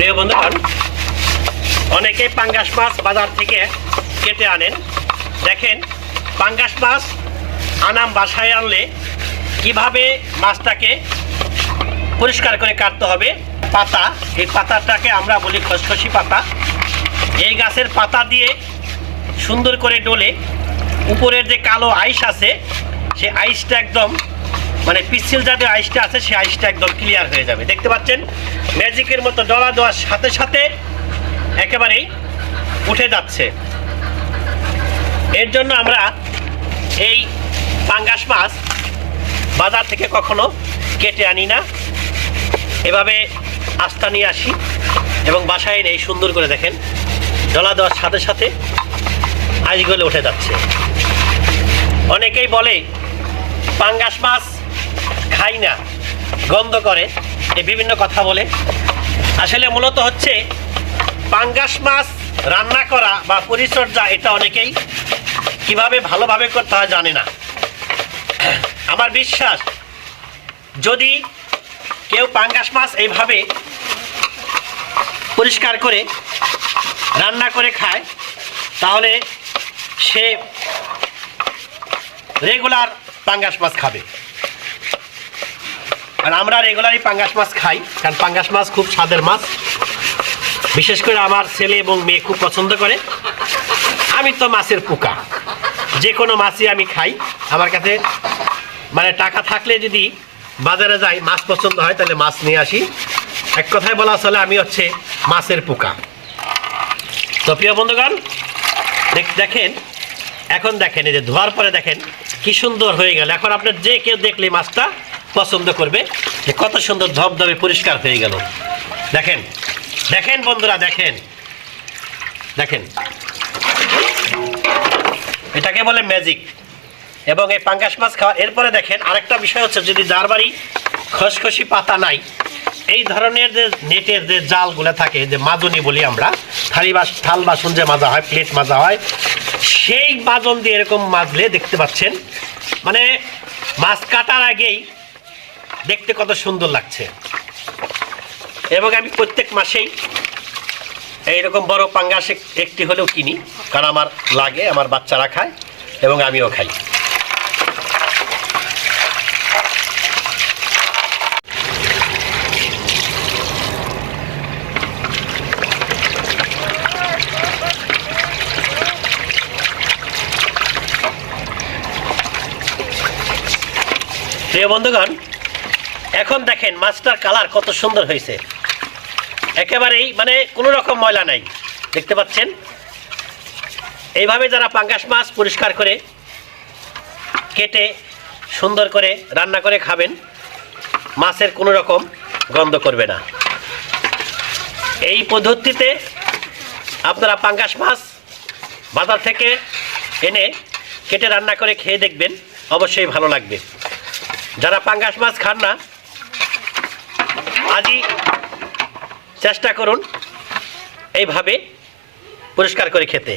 প্রিয় বন্ধুগণ, অনেকেই পাঙ্গাস মাছ বাজার থেকে কেটে আনেন। দেখেন, পাঙ্গাস মাছ বাসায় আনলে কিভাবে মাছটাকে পরিষ্কার করে কাটতে হবে। পাতা, এই পাতাটাকে আমরা বলি খসখসি পাতা। এই গাছের পাতা দিয়ে সুন্দর করে ডলে উপরের যে কালো আইস আছে, সেই আইসটা একদম মানে পিচ্ছিল জাতীয় আইসটা আছে, সেই আইসটা একদম ক্লিয়ার হয়ে যাবে। দেখতে পাচ্ছেন, ম্যাজিকের মতো ডলা দেওয়ার সাথে সাথে একেবারেই উঠে যাচ্ছে। এর জন্য আমরা এই পাঙ্গাস মাছ বাজার থেকে কখনো কেটে আনি না, এভাবে আস্তা নিয়ে আসি এবং বাসায় এনে সুন্দর করে দেখেন ডলা দেওয়ার সাথে সাথে আইসগুলো উঠে যাচ্ছে। অনেকেই বলে পাঙ্গাস মাছ খাই না, গন্ধ করে, এই বিভিন্ন কথা বলে। আসলে মূলত হচ্ছে পাঙ্গাস মাছ রান্না করা বা পরিচর্যা এটা অনেকেই কিভাবে ভালোভাবে করতে হয় জানে না। আমার বিশ্বাস, যদি কেউ পাঙ্গাস মাছ এইভাবে পরিষ্কার করে রান্না করে খায়, তাহলে সে রেগুলার পাঙ্গাস মাছ খাবে। আর আমরা রেগুলারই পাঙ্গাস মাছ খাই, কারণ পাঙ্গাস মাছ খুব স্বাদের মাছ। বিশেষ করে আমার ছেলে এবং মেয়ে খুব পছন্দ করে। আমি তো মাছের পোকা, যে কোনো মাছই আমি খাই। আমার কাছে মানে টাকা থাকলে যদি বাজারে যাই, মাছ পছন্দ হয়, তাহলে মাছ নিয়ে আসি। এক কথায় বলা চলে আমি হচ্ছে মাছের পোকা। তো প্রিয় বন্ধুগণ, দেখেন, এখন দেখেন, এই যে ধোয়ার পরে দেখেন কি সুন্দর হয়ে গেল। এখন আপনার যে কেউ দেখলে মাছটা পছন্দ করবে যে কত সুন্দর ধবধবে পরিষ্কার হয়ে গেল। দেখেন দেখেন বন্ধুরা, দেখেন দেখেন, এটাকে বলে ম্যাজিক। এবং এই পাঙ্গাস মাছ খাওয়া, এরপরে দেখেন আরেকটা বিষয় হচ্ছে, যদি যার বাড়ি খসখসি পাতা নাই, এই ধরনের যে নেটের যে জালগুলো থাকে, যে মাজনি বলি আমরা, থাল বাসন যে মাজা হয়, প্লেট মাজা হয়, সেই মাজন দিয়ে এরকম মাজলে দেখতে পাচ্ছেন মানে মাছ কাটার আগেই দেখতে কত সুন্দর লাগছে। এবং আমি প্রত্যেক মাসেই এইরকম বড় পাঙ্গাস একটি হলেও কিনি, কারণ আমার লাগে, আমার বাচ্চারা খায় এবং আমিও খাই। প্রিয় বন্ধুগণ, এখন দেখেন মাছটার কালার কত সুন্দর হয়েছে, একেবারেই মানে কোনো রকম ময়লা নাই। দেখতে পাচ্ছেন, এইভাবে যারা পাঙ্গাস মাছ পরিষ্কার করে কেটে সুন্দর করে রান্না করে খাবেন, মাছের কোনো রকম গন্ধ করবে না। এই পদ্ধতিতে আপনারা পাঙ্গাস মাছ বাজার থেকে এনে কেটে রান্না করে খেয়ে দেখবেন, অবশ্যই ভালো লাগবে। যারা পাঙ্গাস মাছ খান না, আজই চেষ্টা করুন এইভাবে পরিষ্কার করে খেতে।